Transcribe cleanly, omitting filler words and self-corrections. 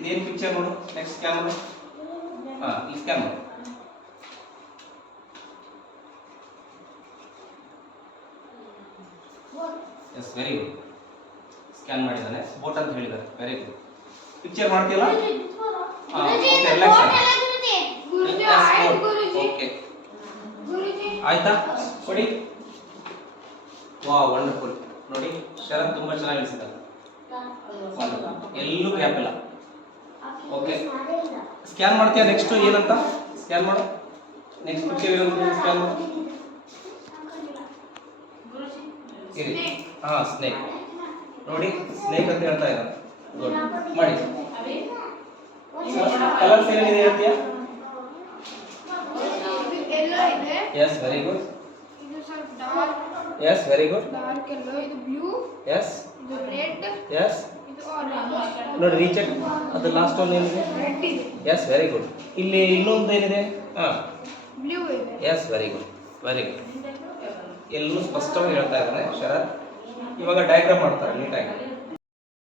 ಇದೇನು ಪಿಕ್ಚರ್ ನೋಡು, next scan ಮಾಡು. ಈ ಸ್ಕ್ಯಾನ್ ಮಾಡು. Yes, very good. ಸ್ಕ್ಯಾನ್ ಮಾಡಿದ್ದಾನೆ, ಬೋಟ್ ಅಂತ ಹೇಳಿದ್ದಾರೆ. Very good. ಪಿಕ್ಚರ್ ಮಾಡ್ತೀಯಲ್ಲ? ರಿಲ್ಯಾಕ್ಸ್ ಓಕೆ ಆಯ್ತಾ? ಕೊಡಿ. ವಾ, ವಂಡರ್ಫುಲ್. ನೋಡಿ, ಶರತ್ ತುಂಬಾ ಚೆನ್ನಾಗಿ ಇಳಿಸಿದ್ದಾರೆ. ಎಲ್ಲೂ ಗ್ಯಾಪ್ ಇಲ್ಲ. ಓಕೆ, ಸ್ಕ್ಯಾನ್ ಮಾಡ್ತೀಯಾ? ನೆಕ್ಸ್ಟ್ ಏನಂತ ಸ್ಕ್ಯಾನ್ ಮಾಡು. ನೆಕ್ಸ್ಟ್ ಪಿಕ್ಚರ್ ಏನಂತ ಸ್ಕ್ಯಾನ್ ಮಾಡು. ಸ್ನೇಕ್ ನೋಡಿ, ಸ್ನೇಕ್ ಅಂತ ಹೇಳ್ತಾ ಇದ್ದಾರೆ. ಗುಡ್ ಮಾಡಿ. ಕಲರ್ಸ್ ಏನಿದೆ ಹೇಳ್ತೀಯಾ? Yes, very good. Yes, very good. ಇದು ಬ್ಲೂ, ಎಸ್, ಇದು ರೆಡ್, ಎಸ್. ಇದು ಆರೆಂಜ್. ನೋಡಿ, ರೀಚೆಕ್. ಅದು ಲಾಸ್ಟ್ ಒನ್ ಏನಿದೆ? ರೆಡ್ ಇದೆ. Yes, very good. ಇಲ್ಲಿ ಇನ್ನೊಂದು ಏನಿದೆ? ಬ್ಲೂ ಇದೆ. Yes, very good, very good. ಎಲ್ಲೂ ಸ್ಪಷ್ಟವಾಗಿ ಹೇಳ್ತಾ ಇದ್ದಾನೆ ಶರತ್. ಇವಾಗ ಡಯಾಗ್ರಾಮ್ ಮಾಡ್ತಾರೆ ನೀಟಾಗಿ.